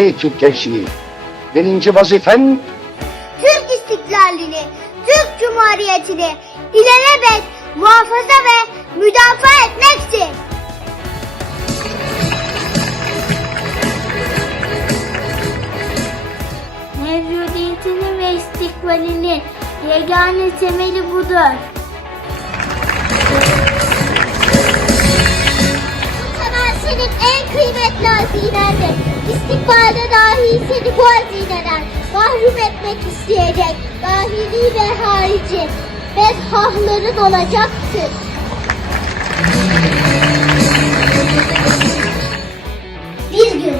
Ey Türk gençliği! Birinci vazifen Türk istiklalini, Türk Cumhuriyeti'ni ilelebet muhafaza ve müdafaa etmektir. Mevcudiyetinin ve istikbalinin yegane temeli budur. Senin en kıymetli hazinendir. İstikbalde dahi seni bu hazineden mahrum etmek isteyecek dahili ve harici mezhahların olacaktır. Bir gün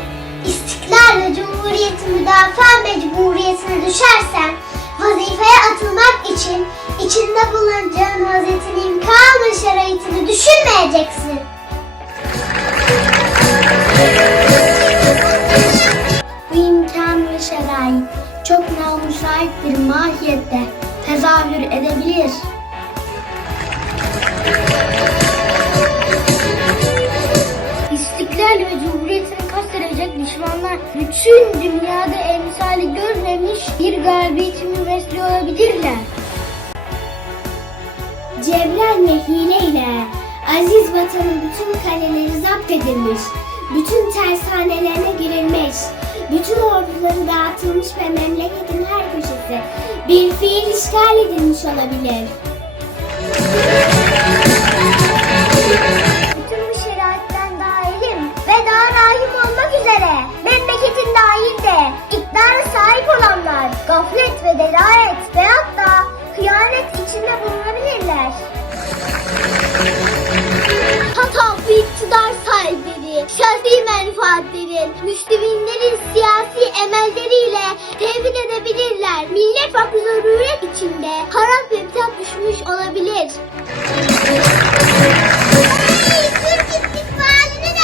istiklal ve cumhuriyeti müdafaa mecburiyetine düşersen vazifeye atılmak için içinde bulunacağın vaziyetin imkan ve şeraitini düşünmeyeceksin. İmkan ve şerait çok namusait bir mahiyette tezahür edebilir. İstiklal ve Cumhuriyetini kastedecek düşmanlar bütün dünyada emsali görmemiş bir galibiyetin mümessili olabilirler. Cebren ve hileyle aziz vatanın bütün kaleleri zapt edilmiş, bütün tersanelerine girilmiş, orduları dağıtılmış ve memleketin her köşesi bir fiil işgal edilmiş olabilir. Bütün bu şeriatten dahilim ve daha rahim olmak üzere memleketin dahilde iktidara sahip olanlar gaflet ve delayet veyahut da hıyanet içinde bulunabilirler. Hata bu iktidar sahipleri, şahsi menfaatlerin, müslüminlerin siyasi emelleriyle tevhid edebilirler. Millet fakr zaruret içinde harap ve bitap düşmüş olabilir.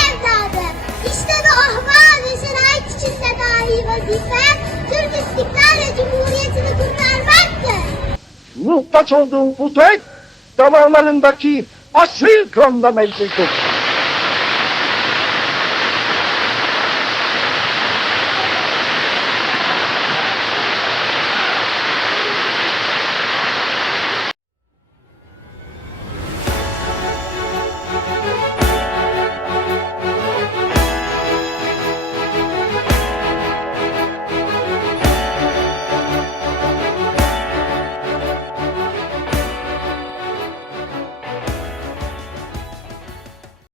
Evladı! İşte bu muhtaç kudret damarlarındaki asil kanla mevcuttur.